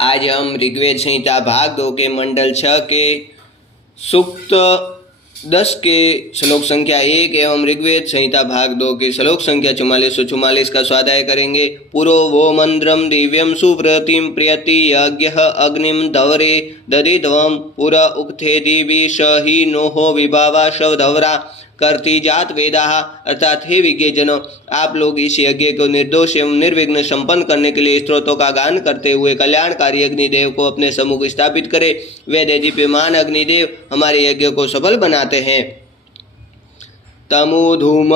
आज हम ऋग्वेद संहिता भाग 2 के मंडल 6 के सूक्त 10 के श्लोक संख्या 1 एवं ऋग्वेद संहिता भाग 2 के श्लोक संख्या 4444 का स्वाध्याय करेंगे। पुरो वो मंद्रम दिव्यम सुव्रतिम प्रियति यज्ञ अग्निम धवरे दधिध्वम पुर उक्थे दिवी हि नोहो विभावा शवधवरा करती जात वेदा। अर्थात हे विज्ञजनों, आप लोग इस यज्ञ को निर्दोष एवं निर्विघ्न संपन्न करने के लिए स्त्रोतों का गान करते हुए कल्याणकारी अग्निदेव को अपने सम्मुख स्थापित करें। वे दीप्यमान अग्निदेव हमारे यज्ञ को सफल बनाते हैं। तमो धूम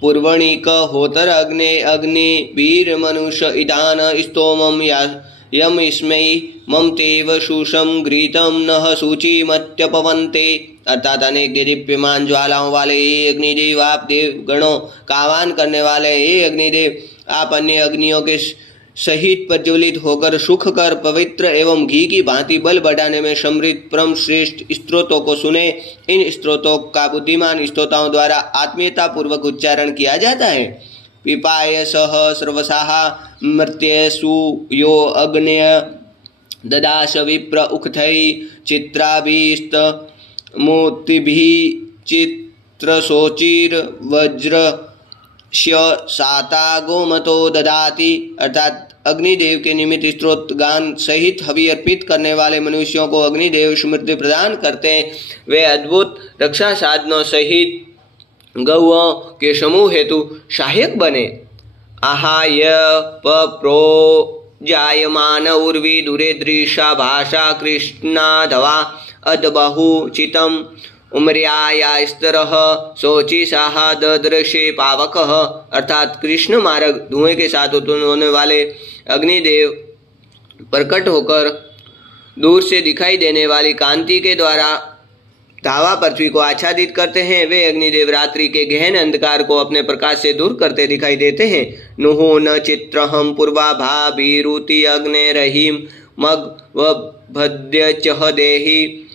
पूर्वणिक होतर अग्ने अग्नि वीर मनुष्य इदान स्तोमम यम स्मै मम तेव शुषम घृतम नः सूचि मत्यपवन्ते। अर्थात अनेक दीप्यमान ज्वालाओं वाले हे अग्निदेव, आप देव गणों का आह्वान करने वाले हे अग्निदेव, आप अन्य अग्नियों के सहित प्रज्वलित होकर सुख कर पवित्र एवं घी की भांति बल बढ़ाने में समृद्ध परम श्रेष्ठ स्त्रोतों को सुने। इन स्त्रोतों का बुद्धिमान स्तोताओं द्वारा आत्मीयता पूर्वक उच्चारण किया जाता है। पिपाय सह सर्वसाः मर्त्यसु यो अग्न्य ददाश विप्र उक्थै चित्राभिस्त मोतिभिः चित्रशोचिर वज्र साता गोमतो ददाति। अर्थात अग्निदेव के निमित्त स्तोत्र गान सहित हवि अर्पित करने वाले मनुष्यों को अग्निदेव समृद्धि प्रदान करते हैं। वे अद्भुत रक्षा साधनों सहित गौओं के समूह हेतु सहायक बने। आहाय पप्रो जायमान उर्वी दूरे दृशा भाषा कृष्णाधवा अदबहु चितम उमर्यायास्तरः शोचिषाः ददृशे पावकः। अर्थात कृष्ण मार्ग धुएं के साथ उत्पन्न होने वाले अग्निदेव प्रकट होकर दूर से दिखाई देने वाली कांति के द्वारा धावा पृथ्वी को आच्छादित करते हैं। वे अग्निदेव रात्रि के गहन अंधकार को अपने प्रकाश से दूर करते दिखाई देते हैं। नुहो न चित्रहम पूर्वा भाभिरुति अग्ने रहीम मग व भद्य चह देहि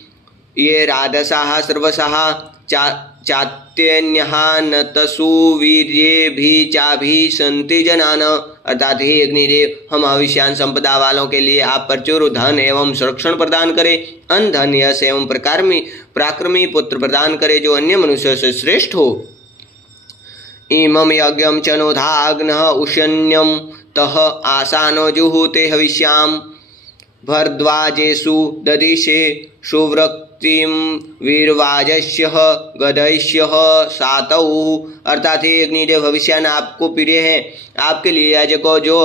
ये राधसाः सर्वसाः चात्यन्यः नतसु वीर्येभि चाभि संति जनान। अर्थात हे अग्निदेव, हम अविश्यान संपदा वालों के लिए आप प्रचुर धन एवं संरक्षण प्रदान करें। अन धन यश एवं पराक्रमी पुत्र प्रदान करें जो अन्य मनुष्यों से श्रेष्ठ हो। इमं यज्ञं च नोधाग्नः उष्ण्यं तः आसानो जुहुते हविष्याम भरद्वाजेषु दधिषे सुव्रक्तिं वीरवाजस्य गदैष्य सातौ। अर्थात हे अग्निदेव, भविष्यान आपको प्रिय है। आपके लिए याजकों जो